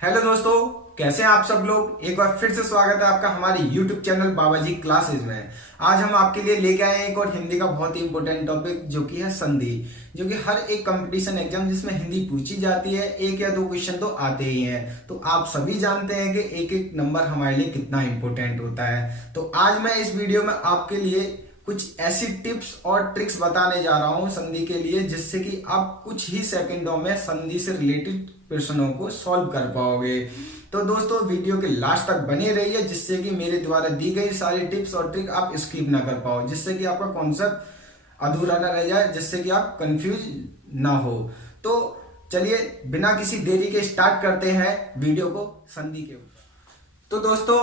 Hello दोस्तों, कैसे हैं आप सब लोग। एक बार फिर से स्वागत है आपका हमारे YouTube चैनल बाबाजी क्लासेज में। आज हम आपके लिए लेके आए हैं एक और हिंदी का बहुत ही इंपॉर्टेंट टॉपिक जो कि है संधि। जो कि हर एक कंपटीशन एग्जाम जिसमें हिंदी पूछी जाती है, एक या दो क्वेश्चन तो आते ही हैं। तो आप सभी जानते हैं कि एक एक नंबर हमारे लिए कितना इंपॉर्टेंट होता है। तो आज मैं इस वीडियो में आपके लिए कुछ ऐसी टिप्स और ट्रिक्स बताने जा रहा हूं संधि के लिए, जिससे कि आप कुछ ही सेकंडों में संधि से रिलेटेड प्रश्नों को सॉल्व कर पाओगे। तो दोस्तों वीडियो के लास्ट तक बने रहिए, जिससे कि मेरे द्वारा दी गई सारी टिप्स और ट्रिक आप स्किप ना कर पाओ, जिससे कि आपका कॉन्सेप्ट अधूरा ना रह जाए, जिससे कि आप कंफ्यूज ना हो। तो चलिए बिना किसी देरी के स्टार्ट करते हैं वीडियो को संधि के ऊपर। तो दोस्तों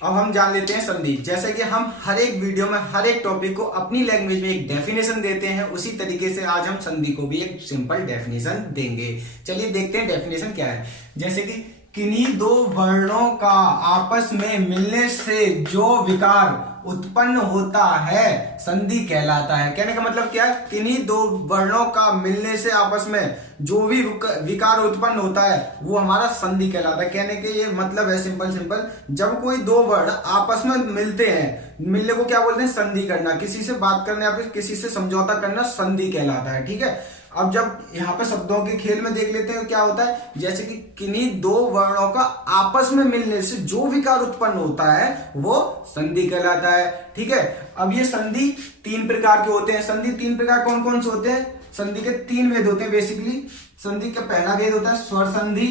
अब हम जान लेते हैं संधि। जैसे कि हम हर एक वीडियो में हर एक टॉपिक को अपनी लैंग्वेज में एक डेफिनेशन देते हैं, उसी तरीके से आज हम संधि को भी एक सिंपल डेफिनेशन देंगे। चलिए देखते हैं डेफिनेशन क्या है। जैसे कि किन्हीं दो वर्णों का आपस में मिलने से जो विकार उत्पन्न होता है संधि कहलाता है। कहने का मतलब क्या है, किन्हीं दो वर्णों का मिलने से आपस में जो भी विकार उत्पन्न होता है वो हमारा संधि कहलाता है। कहने के ये मतलब है सिंपल, जब कोई दो वर्ण आपस में मिलते हैं, मिलने को क्या बोलते हैं, संधि करना। किसी से बात करना या फिर किसी से समझौता करना संधि कहलाता है। ठीक है, अब जब यहाँ पे शब्दों के खेल में देख लेते हैं क्या होता है। जैसे कि किन्हीं दो वर्णों का आपस में मिलने से जो विकार उत्पन्न होता है वो संधि कहलाता है। ठीक है, अब ये संधि तीन प्रकार के होते हैं। संधि तीन प्रकार कौन कौन से होते हैं? संधि के तीन भेद होते हैं बेसिकली। संधि का पहला भेद होता है स्वर संधि,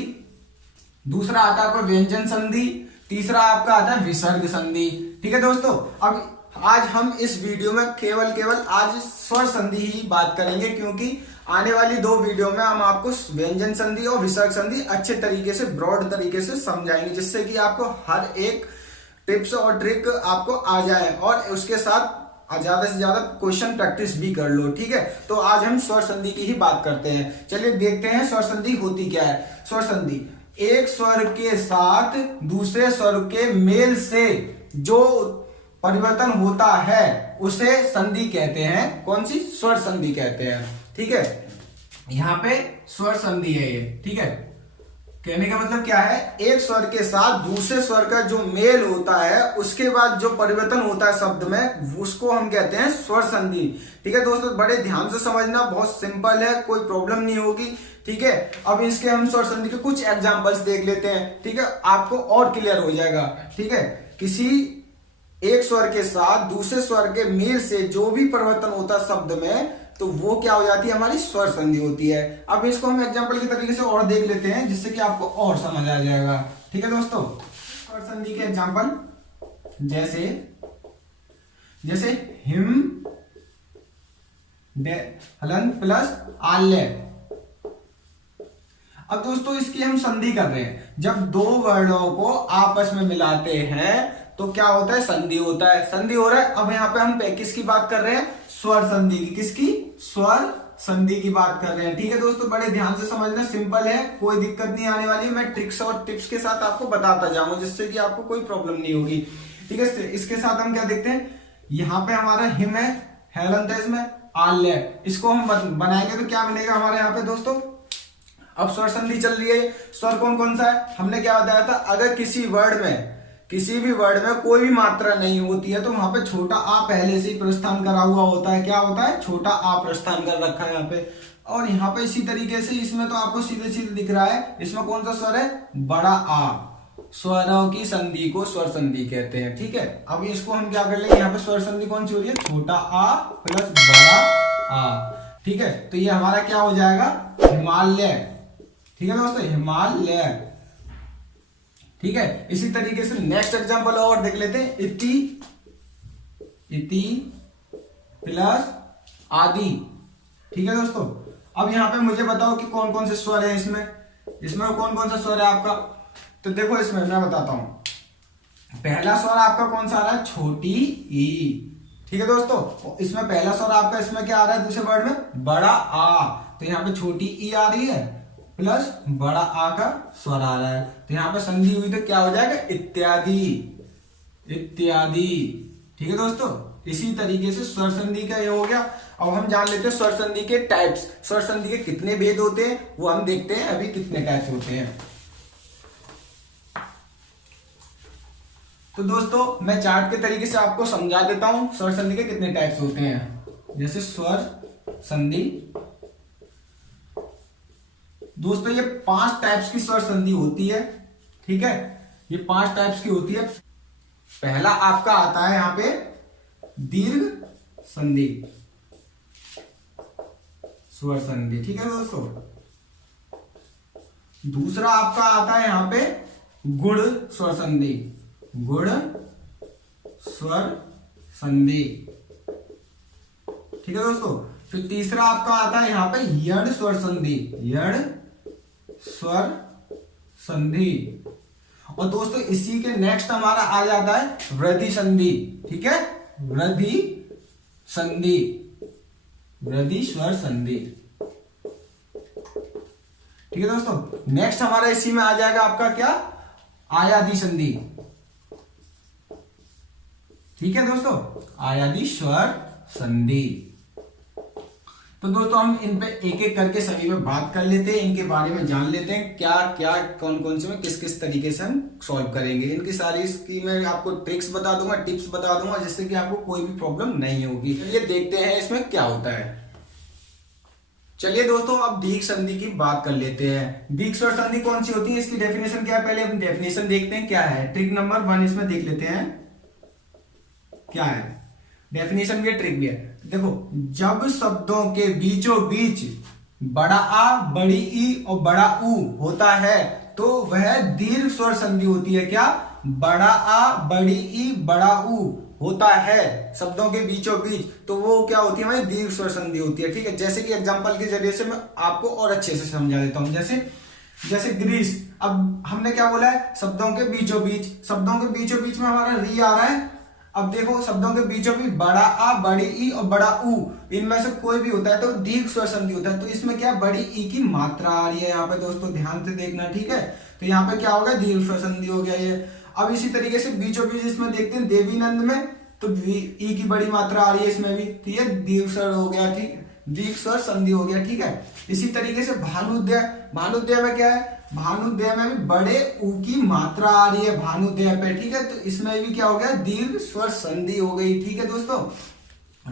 दूसरा आता है आपका व्यंजन संधि, तीसरा आपका आता है विसर्ग संधि। ठीक है दोस्तों, अब आज हम इस वीडियो में केवल आज स्वर संधि ही बात करेंगे, क्योंकि आने वाली दो वीडियो में हम आपको व्यंजन संधि और विसर्ग संधि अच्छे तरीके से ब्रॉड तरीके से समझाएंगे, जिससे कि आपको हर एक टिप्स और ट्रिक आपको आ जाए और उसके साथ ज्यादा से ज्यादा क्वेश्चन प्रैक्टिस भी कर लो। ठीक है, तो आज हम स्वर संधि की ही बात करते हैं। चलिए देखते हैं स्वर संधि होती क्या है। स्वर संधि एक स्वर के साथ दूसरे स्वर के मेल से जो परिवर्तन होता है उसे संधि कहते हैं। कौन सी? स्वर संधि कहते हैं। ठीक है, यहां पे स्वर संधि है ये। ठीक है, कहने का मतलब क्या है, एक स्वर के साथ दूसरे स्वर का जो मेल होता है उसके बाद जो परिवर्तन होता है शब्द में, उसको हम कहते हैं स्वर संधि। ठीक है दोस्तों, बड़े ध्यान से समझना, बहुत सिंपल है, कोई प्रॉब्लम नहीं होगी। ठीक है, अब इसके हम स्वर संधि के कुछ एग्जांपल्स देख लेते हैं। ठीक है, आपको और क्लियर हो जाएगा। ठीक है, किसी एक स्वर के साथ दूसरे स्वर के मेल से जो भी परिवर्तन होता है शब्द में, तो वो क्या हो जाती है, हमारी स्वर संधि होती है। अब इसको हम एग्जांपल के तरीके से और देख लेते हैं, जिससे कि आपको और समझ आ जाएगा। ठीक है दोस्तों, स्वर संधि के एग्जांपल जैसे हिम हलन प्लस आल्य। अब दोस्तों इसकी हम संधि कर रहे हैं। जब दो वर्णों को आपस में मिलाते हैं तो क्या होता है, संधि होता है। संधि हो रहा है। अब यहाँ पे हम किसकी बात कर रहे हैं, स्वर संधि की। किसकी? स्वर संधि की बात कर रहे हैं। ठीक है दोस्तों, बड़े ध्यान से समझना, सिंपल है, कोई दिक्कत नहीं आने वाली। मैं ट्रिक्स और टिप्स के साथ आपको बताता जाऊंगा, जिससे कि आपको कोई प्रॉब्लम नहीं होगी। ठीक है, इसके साथ हम क्या देखते हैं, यहाँ पे हमारा हिम है, हेलंत है, इसमें आल्य। इसको हम बनाएंगे तो क्या मिलेगा हमारे यहाँ पे दोस्तों। अब स्वर संधि चल रही है। स्वर कौन कौन सा है, हमने क्या बताया था, अगर किसी भी वर्ड में कोई भी मात्रा नहीं होती है तो वहां पे छोटा आ पहले से ही प्रस्थान करा हुआ होता है। क्या होता है, छोटा आ प्रस्थान कर रखा है यहाँ पे। और यहाँ पे इसी तरीके से इसमें तो आपको सीधे सीधे दिख रहा है, इसमें कौन सा स्वर है, बड़ा आ। स्वरों की संधि को स्वर संधि कहते हैं। ठीक है, अब इसको हम क्या कर लेंगे, यहाँ पे स्वर संधि कौन सी हो रही है, छोटा आ प्लस बड़ा आ। ठीक है, तो ये हमारा क्या हो जाएगा, हिमालय। ठीक है दोस्तों, हिमालय। ठीक है, इसी तरीके से नेक्स्ट एग्जांपल और देख लेते हैं। इति प्लस आदि। ठीक है दोस्तों, अब यहां पे मुझे बताओ कि कौन कौन से स्वर है इसमें कौन कौन सा स्वर है आपका। तो देखो इसमें मैं बताता हूं। पहला स्वर आपका कौन सा आ रहा है, छोटी ई। ठीक है दोस्तों, इसमें पहला स्वर आपका इसमें क्या आ रहा है, दूसरे वर्ड में बड़ा आ। तो यहाँ पे छोटी ई आ रही है प्लस बड़ा आ का स्वर आ रहा है, तो यहां पे संधि हुई तो क्या हो जाएगा, इत्यादि। ठीक है दोस्तों, इसी तरीके से स्वर संधि का ये हो गया। अब हम जान लेते हैं स्वर संधि के टाइप्स। स्वर संधि के कितने भेद होते हैं वो हम देखते हैं अभी कितने टाइप्स होते हैं। तो दोस्तों मैं चार्ट के तरीके से आपको समझा देता हूं स्वर संधि के कितने टाइप्स होते हैं। जैसे स्वर संधि, दोस्तों ये 5 टाइप्स की स्वर संधि होती है, ठीक है, ये 5 टाइप्स की होती है। पहला आपका आता है यहां पे दीर्घ संधि, स्वर संधि, ठीक है दोस्तों। दूसरा आपका आता है यहां पे गुण स्वर संधि, गुण स्वर संधि, ठीक है दोस्तों। फिर तीसरा आपका आता है यहां पे यण स्वर संधि, यण स्वर संधि। और दोस्तों इसी के नेक्स्ट हमारा आ जाता है वृद्धि संधि, ठीक है, वृद्धि संधि, वृद्धि स्वर संधि, ठीक है दोस्तों। नेक्स्ट हमारा इसी में आ जाएगा आपका क्या, आयादी संधि, ठीक है दोस्तों, आयादी स्वर संधि। तो दोस्तों हम इन पे एक एक करके सभी में बात कर लेते हैं, इनके बारे में जान लेते हैं क्या क्या कौन कौन से में किस किस तरीके से हम सॉल्व करेंगे। इनकी सारी इसकी मैं आपको ट्रिक्स बता दूंगा, टिप्स बता दूंगा, जिससे कि आपको कोई भी प्रॉब्लम नहीं होगी। चलिए देखते हैं इसमें क्या होता है। चलिए दोस्तों अब दीर्घ संधि की बात कर लेते हैं। दीर्घ स्वर संधि कौन सी होती है, इसकी डेफिनेशन क्या है, पहले हम डेफिनेशन देखते हैं क्या है। ट्रिक नंबर 1 इसमें देख लेते हैं क्या है, डेफिनेशन भी है ट्रिक भी है। देखो, जब शब्दों के बीचों बीच बड़ा आ, बड़ी ई और बड़ा ऊ होता है तो वह दीर्घ स्वर संधि होती है। क्या, बड़ा आ, बड़ी ई, बड़ा ऊ होता है शब्दों के बीचों बीच, तो वो क्या होती है हमारी दीर्घ स्वर संधि होती है, ठीक है। जैसे कि एग्जांपल के जरिए से मैं आपको और अच्छे से समझा देता हूं। जैसे ग्रीस, अब हमने क्या बोला है, शब्दों के बीचों बीच, शब्दों के बीचों बीच में हमारा री आ रहा है। अब देखो शब्दों के बीचों बीच बड़ा आ, बड़ी ई और बड़ा ऊ, इनमें से कोई भी होता है तो दीर्घ स्वर संधि होता है। तो इसमें क्या, बड़ी ई की मात्रा आ रही है यहाँ पे, दोस्तों ध्यान से देखना, ठीक है। तो यहाँ पे क्या होगा, दीर्घ स्वर संधि हो गया ये। अब इसी तरीके से बीचों बीच इसमें देखते हैं देवीनंद में, तो ई की बड़ी मात्रा आ रही है इसमें भी, ठीक है, दीर्घ स्वर हो गया, ठीक है, दीर्घ स्वर संधि हो गया, ठीक है। इसी तरीके से भानुद्वय, भानुद्वय में क्या है, भानुद्वय में भी बड़े ऊ की मात्रा आ रही है भानुद्वय पे, ठीक है। तो इसमें भी क्या हो गया, दीर्घ स्वर संधि हो गई, ठीक है दोस्तों।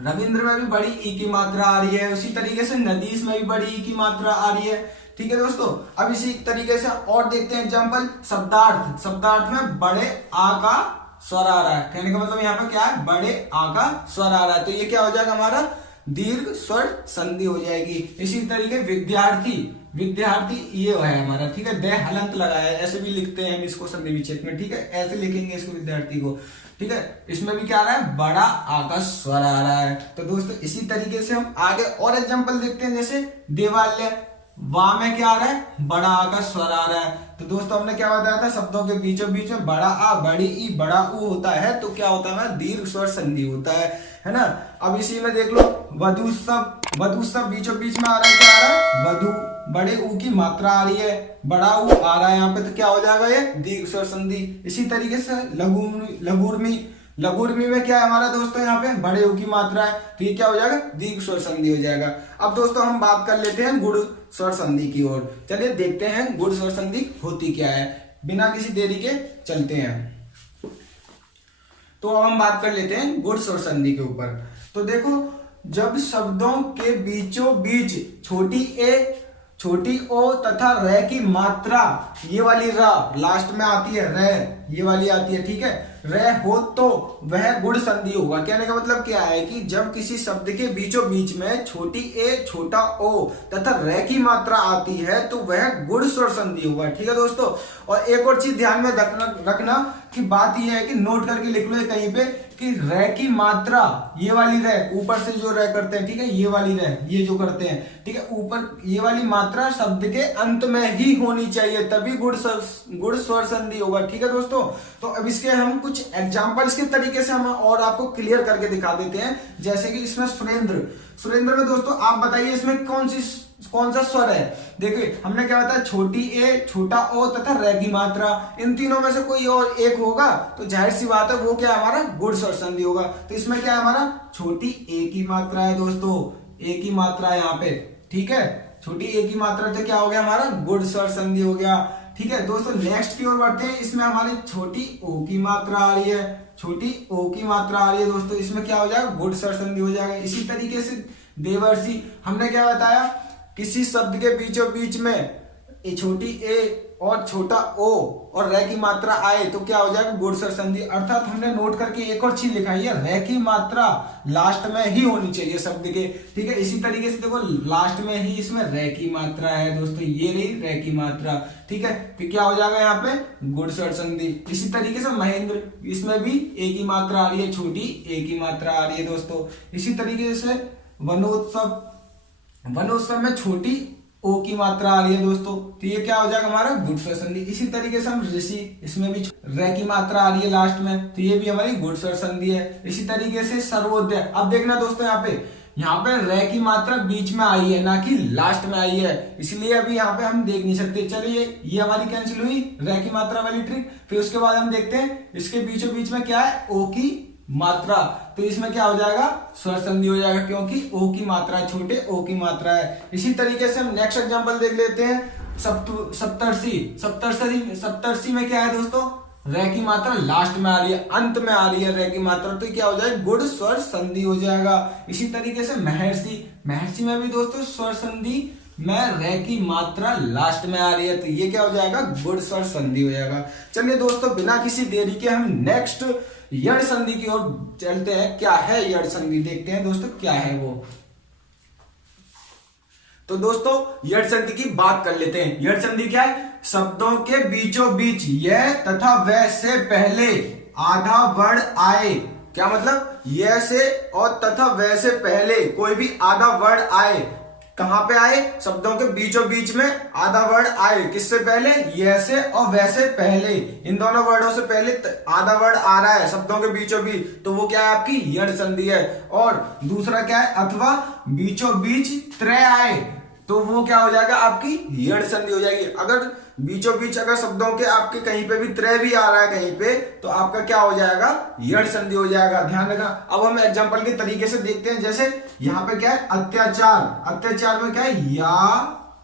रविंद्र में भी बड़ी ई की मात्रा आ रही है, उसी तरीके से नदीश में भी बड़ी ई की मात्रा आ रही है, ठीक है दोस्तों। अब इसी तरीके से और देखते हैं एग्जाम्पल, शब्दार्थ, शब्दार्थ में बड़े आ का स्वर आ रहा है, कहने का मतलब यहाँ पर क्या है, बड़े आ का स्वर आ रहा है, तो ये क्या हो जाएगा हमारा दीर्घ स्वर संधि हो जाएगी। इसी तरीके विद्यार्थी, विद्यार्थी ये है हमारा, ठीक है, दे हलंत लगाया है, ऐसे भी लिखते हैं हम इसको संधि विच्छेद में, ठीक है, ऐसे लिखेंगे इसको विद्यार्थी को, ठीक है। इसमें भी क्या आ रहा है, बड़ा आ का स्वर आ रहा है। तो दोस्तों इसी तरीके से हम आगे और एग्जांपल देखते हैं, जैसे देवालय, वा में क्या आ रहा है, बड़ा आ का स्वर आ रहा है। तो दोस्तों हमने क्या बताया था, शब्दों के बीचों बीच में बड़ा आ, बड़ी ई, बड़ा ऊ होता है तो क्या होता है, दीर्घ स्वर संधि होता है ना। अब इसी में देख लो वधूसव, वधूसव बीचों बीच में आ रहा है, क्या आ रहा है, वधु, बड़े ऊ की मात्रा आ रही है, बड़ा ऊ आ रहा है यहाँ पे, तो क्या हो जाएगा ये दीर्घ स्वर संधि। इसी तरीके से लघुर्मी, लघुर्मी में क्या है हमारा दोस्तों, यहाँ पे बड़े ऊ की मात्रा है, तो ये क्या हो जाएगा, दीर्घ स्वर संधि हो जाएगा। अब दोस्तों हम बात कर लेते हैं गुण स्वर संधि की ओर। चलिए देखते हैं गुण स्वर संधि होती क्या है, बिना किसी देरी के चलते हैं। तो अब हम बात कर लेते हैं गुण स्वर संधि के ऊपर। तो देखो, जब शब्दों के बीचों बीच छोटी ए, छोटी ओ तथा र की मात्रा, ये वाली र लास्ट में आती है, र ये वाली आती है, ठीक है, र हो तो वह गुण संधि होगा। कहने का मतलब क्या है कि जब किसी शब्द के बीचों बीच में छोटी ए, छोटा ओ तथा र की मात्रा आती है तो वह गुण स्वर संधि होगा, ठीक है दोस्तों। और एक और चीज ध्यान में रखना कि बात यह है कि नोट करके लिख लो कहीं पे कि र की मात्रा, ये वाली र ऊपर से जो र करते हैं, ठीक है, ये वाली र ये जो करते हैं, ठीक है, ऊपर ये वाली मात्रा शब्द के अंत में ही होनी चाहिए, तभी गुण स्वर संधि होगा, ठीक है दोस्तों। तो अब इसके हम कुछ एग्जांपल्स के तरीके से हम और आपको क्लियर करके दिखा देते हैं। जैसे कि इसमें सुरेंद्र, सुरेंद्र में दोस्तों आप बताइए इसमें कौन सा स्वर है। देखिए हमने क्या बताया, छोटी ए, छोटा ओ तथा र की मात्रा, इन तीनों में से कोई और एक होगा तो जाहिर सी बात है वो क्या हमारा गुण स्वर संधि होगा। तो इसमें क्या है हमारा छोटी ए की मात्रा है दोस्तों, ए की मात्रा है यहाँ पे, ठीक है, छोटी ए की मात्रा तो क्या हो गया हमारा गुण स्वर संधि हो गया। ठीक है दोस्तों, नेक्स्ट की ओर बढ़ते हैं। इसमें हमारी छोटी ओ की मात्रा आ रही है, छोटी ओ की मात्रा आ रही है दोस्तों, इसमें क्या हो जाएगा, गुड स्वर संधि हो जाएगा। इसी तरीके से देवर्षि, हमने क्या बताया, किसी शब्द के बीचों बीच में छोटी ए और छोटा ओ और रे की मात्रा आए तो क्या हो जाएगा, गुड स्वर संधि। अर्थात हमने नोट करके एक और चीज लिखा है, रे की मात्रा लास्ट में ही होनी चाहिए शब्द के, ठीक है। इसी तरीके से देखो लास्ट में ही इसमें रे की मात्रा है दोस्तों, ये रही रे की मात्रा, ठीक है। फिर क्या हो जाएगा यहाँ पे, गुड स्वर संधि। इसी तरीके से महेंद्र, इसमें भी ए की मात्रा आ रही है, छोटी ए की मात्रा आ रही है दोस्तों। इसी तरीके से वनोत्सव, वनोत्सव में छोटी ओ की मात्रा आ रही है दोस्तों, तो ये क्या हो जाएगा हमारा, गुड स्वर संधि। इसी तरीके से हम ऋषि, इसमें भी रे की मात्रा आ रही है लास्ट में, तो ये भी हमारी गुड स्वर संधि है। इसी तरीके से सर्वोदय, अब देखना दोस्तों यहाँ पे रे की मात्रा बीच में आई है, ना कि लास्ट में आई है, इसलिए अभी यहाँ पे हम देख नहीं सकते। चलिए ये हमारी कैंसिल हुई रे की मात्रा वाली ट्रिक। फिर उसके बाद हम देखते हैं इसके बीचों बीच में क्या है, ओ की मात्रा, तो इसमें क्या हो जाएगा, स्वर संधि हो जाएगा, क्योंकि ओ की मात्रा है, छोटे ओ की मात्रा है। इसी तरीके से हम नेक्स्ट एग्जांपल देख लेते हैं, सप्तर्षि। सप्तर्षि में क्या है दोस्तों, रे की मात्रा लास्ट में आ रही है, अंत में आ रही है रे की मात्रा, तो क्या हो जाएगा, गुड स्वर संधि हो जाएगा। इसी तरीके से महर्षि, महर्षि में भी दोस्तों स्वर संधि में रे की मात्रा लास्ट में आ रही है, तो ये क्या हो जाएगा, गुड स्वर संधि हो जाएगा। चलिए दोस्तों बिना किसी देरी के हम नेक्स्ट यड़ संधि की ओर चलते हैं। क्या है यड़ संधि, देखते हैं दोस्तों क्या है वो। तो दोस्तों यड़ संधि की बात कर लेते हैं। यड़ संधि क्या है, शब्दों के बीचों बीच यह तथा वह से पहले आधा वर्ण आए। क्या मतलब, यह से और तथा वह से पहले कोई भी आधा वर्ण आए, कहां पे आए, शब्दों के बीचों बीच में आधा वर्ण आए, किससे पहले, यह से और वैसे पहले, इन दोनों वर्डों से पहले आधा वर्ण आ रहा है शब्दों के बीचों बीच, तो वो क्या है, आपकी यड़ संधि है। और दूसरा क्या है, अथवा बीचों बीच त्रय आए, तो वो क्या हो जाएगा, आपकी यड़ संधि हो जाएगी। अगर बीचों बीच अगर शब्दों के आपके कहीं पे भी त्रय भी आ रहा है कहीं पे, तो आपका क्या हो जाएगा, यड़ संधि हो जाएगा, ध्यान रखना। अब हम एग्जांपल के तरीके से देखते हैं, जैसे यहाँ पे क्या है, अत्याचार। अत्याचार में क्या है, या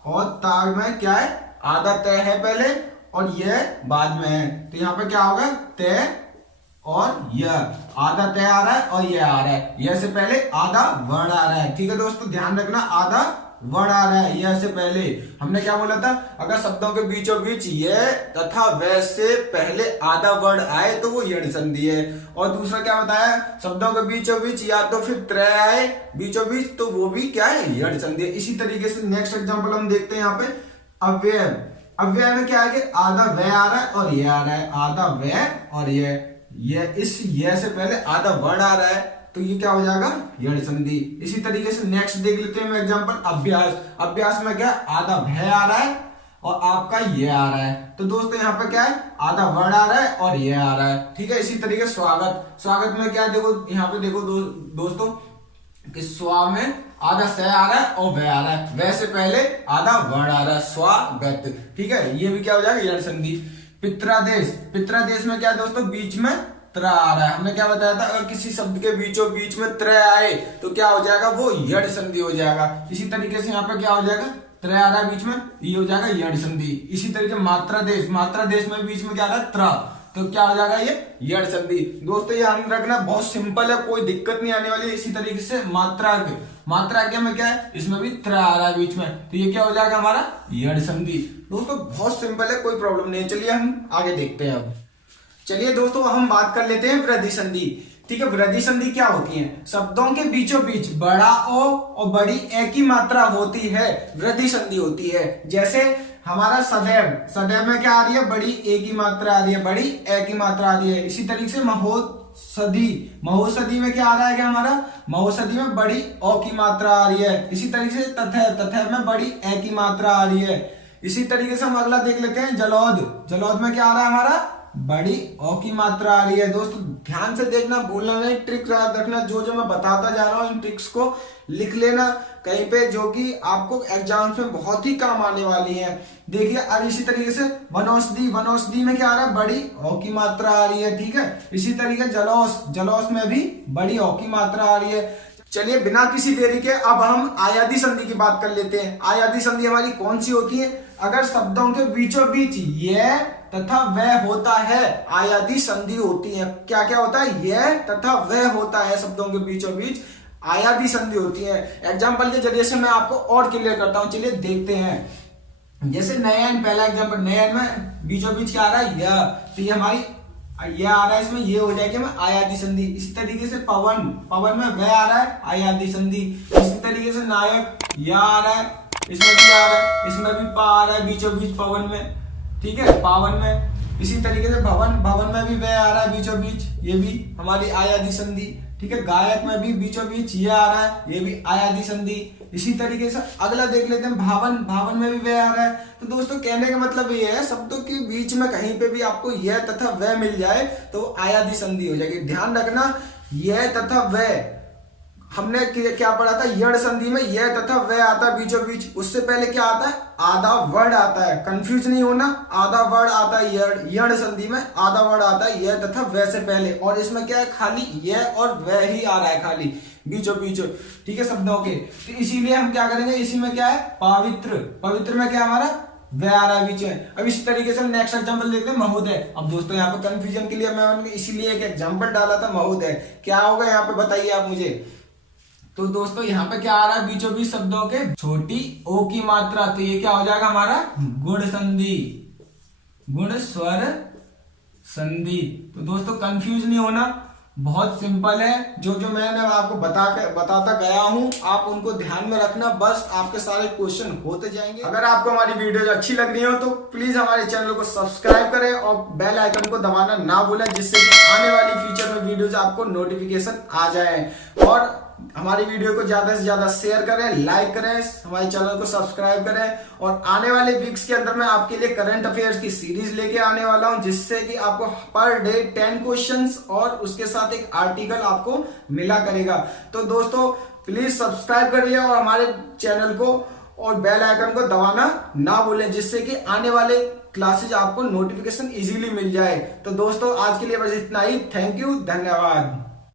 और ताग में क्या है, आधा तय है पहले और यह बाद में है, तो यहाँ पे क्या होगा, तय और यह, आधा तय आ रहा है और यह आ रहा है, यह से पहले आधा वर्ण आ रहा है, ठीक है दोस्तों, ध्यान रखना, आधा वर्ण आ रहा है यह से पहले। हमने क्या बोला था, अगर शब्दों के बीचों बीच यह तथा वह से पहले आधा वर्ण आए तो वो यड़ संधि है। और दूसरा क्या बताया, शब्दों के बीचों बीच या तो फिर त्रय आए बीचों बीच, तो वो भी क्या है, यड़ संधि है। इसी तरीके से नेक्स्ट एग्जांपल हम देखते हैं यहाँ पे अव्यय। अव्यय में क्या है कि आधा वह आ रहा है और यह आ रहा है, आधा वह और यह इस यह से पहले आधा वर्ण आ रहा है, तो ये क्या हो जाएगा, यड़ संधि। इसी तरीके से नेक्स्ट देख लेते हैं एग्जांपल अभ्यास। अभ्यास में क्या, आधा भय आ रहा है और आपका ये आ रहा है, तो दोस्तों यहाँ पे क्या है, आधा वर्ण आ रहा है और ये आ रहा है, ठीक है। इसी तरीके स्वागत। स्वागत में क्या, देखो यहाँ पे देखो दोस्तों कि स्वा में आधा स आ रहा है और वह आ रहा है, वह से पहले आधा वर्ण आ रहा है, स्वागत, ठीक है, ये भी क्या हो जाएगा, यड़ संधि। पित्रादेश। पित्रादेश में क्या दोस्तों, बीच में त्र आ रहा है, हमने क्या बताया था, अगर किसी शब्द के बीचों बीच में त्रय आए तो क्या हो जाएगा, वो यड़ संधि हो जाएगा। इसी तरीके से यहाँ पे क्या हो जाएगा, त्रय आ रहा है बीच में, ये हो जाएगा यड़ संधि। इसी तरीके मात्रा देश। मात्रा देश में बीच में क्या आ रहा है, त्र, तो क्या हो जाएगा, ये यड़ संधि। दोस्तों ध्यान रखना, बहुत सिंपल है, कोई दिक्कत नहीं आने वाली। इसी तरीके से मात्राज्ञ। मात्राज्ञ में क्या है, इसमें भी त्र आ रहा है बीच में, तो ये क्या हो जाएगा हमारा, यड़ संधि। दोस्तों बहुत सिंपल है, कोई प्रॉब्लम नहीं है। चलिए हम आगे देखते हैं। अब चलिए दोस्तों हम बात कर लेते हैं वृद्धि संधि, ठीक है। वृद्धि संधि क्या होती है, शब्दों के बीचों बीच बड़ा ओ और बड़ी ए की मात्रा होती है, वृद्धि संधि होती है। जैसे हमारा सदैव। सदैव में क्या आ रही है, बड़ी ए की मात्रा आ रही है, बड़ी ए की मात्रा आ रही है। इसी तरीके से महोषधि। महोषधि में क्या आ रहा है, क्या हमारा, महोषधि में बड़ी ओ की मात्रा आ रही है। इसी तरीके से तथैव। तथैव में बड़ी ए की मात्रा आ रही है। इसी तरीके से हम अगला देख लेते हैं जलौध। जलौध में क्या आ रहा है हमारा, बड़ी ओ की मात्रा आ रही है। दोस्तों ध्यान से देखना, भूलना नहीं, ट्रिक याद रखना, जो मैं बताता जा रहा हूँ इन ट्रिक्स को लिख लेना कहीं पे, जो कि आपको एग्जाम्स में बहुत ही काम आने वाली है। देखिए अब इसी तरीके से वनौषधि। वनौषधि में क्या आ रहा है, बड़ी ओ की मात्रा आ रही है, ठीक है। इसी तरीके जलौष। जलौष में भी बड़ी ओ की मात्रा आ रही है। चलिए बिना किसी देरी के अब हम आयादी संधि की बात कर लेते हैं। आयादी संधि हमारी कौन सी होती है, अगर शब्दों के बीचों बीच यह तथा वह होता है, आयादी संधि होती है। क्या क्या होता है? यह तथा वह होता है, शब्दों के बीचों बीच आयादी संधि होती है। एग्जाम्पल के जरिए से मैं आपको और क्लियर करता हूं, चलिए देखते हैं। जैसे नयन, पहला एग्जाम्पल, नयन में बीचों बीच क्या आ रहा है? यह, तो ये हमारी यह आ रहा है, इसमें ये हो जाएगी मैं आयादी संधि। इसी तरीके से पवन, पवन में वह आ रहा है, आयादी संधि। इसी तरीके से नायक, यह आ रहा है, इसमें भी आ रहा है, इसमें भी पा आ रहा है बीचों बीच पवन में, ठीक है, पावन में। इसी तरीके से भवन, भवन में भी वह आ रहा है बीचों बीच, ये भी हमारी आयादी संधि, ठीक है। गायक में भी बीचों बीच ये आ रहा है, ये भी आयादी संधि। इसी तरीके से अगला देख लेते हैं, भावन, भावन में भी वह आ रहा है। तो दोस्तों कहने का मतलब ये है, शब्दों के बीच में कहीं पे भी आपको यह तथा वह मिल जाए तो आयादी संधि हो जाएगी। ध्यान रखना, यह तथा वह हमने क्या पढ़ा था? यण संधि में यह तथा वह आता है बीचों बीच, उससे पहले क्या आता है? आधा वर्ड आता है। कंफ्यूज नहीं होना, आधा वर्ड आता है यण संधि में, आधा वर्ड आता है यह तथा वह से पहले, और इसमें क्या है? खाली यह और वह ही आ रहा है खाली बीचों बीचों, ठीक है, शब्दों के। तो इसीलिए हम क्या करेंगे, इसी में क्या है? पवित्र, पवित्र में क्या हमारा? वह आ रहा है बीच में। अब इस तरीके से नेक्स्ट एग्जांपल देखते हैं, महोदय। अब दोस्तों यहाँ पे कंफ्यूजन के लिए मैं इसीलिए एक एग्जांपल डाला था, महोदय। क्या होगा यहाँ पे बताइए आप मुझे। तो दोस्तों यहाँ पे क्या आ रहा है? बीचों बीच शब्दों के छोटी ओ की मात्रा, तो ये क्या हो जाएगा हमारा? गुण संधि, गुण स्वर संधि। तो दोस्तों कंफ्यूज नहीं होना, बहुत सिंपल है। जो जो मैंने आपको बताता गया हूं, आप उनको ध्यान में रखना, बस आपके सारे क्वेश्चन होते जाएंगे। अगर आपको हमारी वीडियो अच्छी लग रही हो तो प्लीज हमारे चैनल को सब्सक्राइब करें और बेल आइकन को दबाना ना भूलें, जिससे कि आने वाली फ्यूचर में वीडियोज आपको नोटिफिकेशन आ जाए। और हमारी वीडियो को ज्यादा से ज्यादा शेयर करें, लाइक करें, हमारे चैनल को सब्सक्राइब करें। और आने वाले वीक्स के अंदर मैं आपके लिए करंट अफेयर्स की सीरीज लेके आने वाला हूं, जिससे कि आपको पर डे 10 क्वेश्चंस और उसके साथ एक आर्टिकल आपको मिला करेगा। तो दोस्तों प्लीज सब्सक्राइब करिए और हमारे चैनल को और बेल आइकन को दबाना ना भूलें, जिससे कि आने वाले क्लासेज आपको नोटिफिकेशन इजीली मिल जाए। तो दोस्तों आज के लिए बस इतना ही। थैंक यू, धन्यवाद।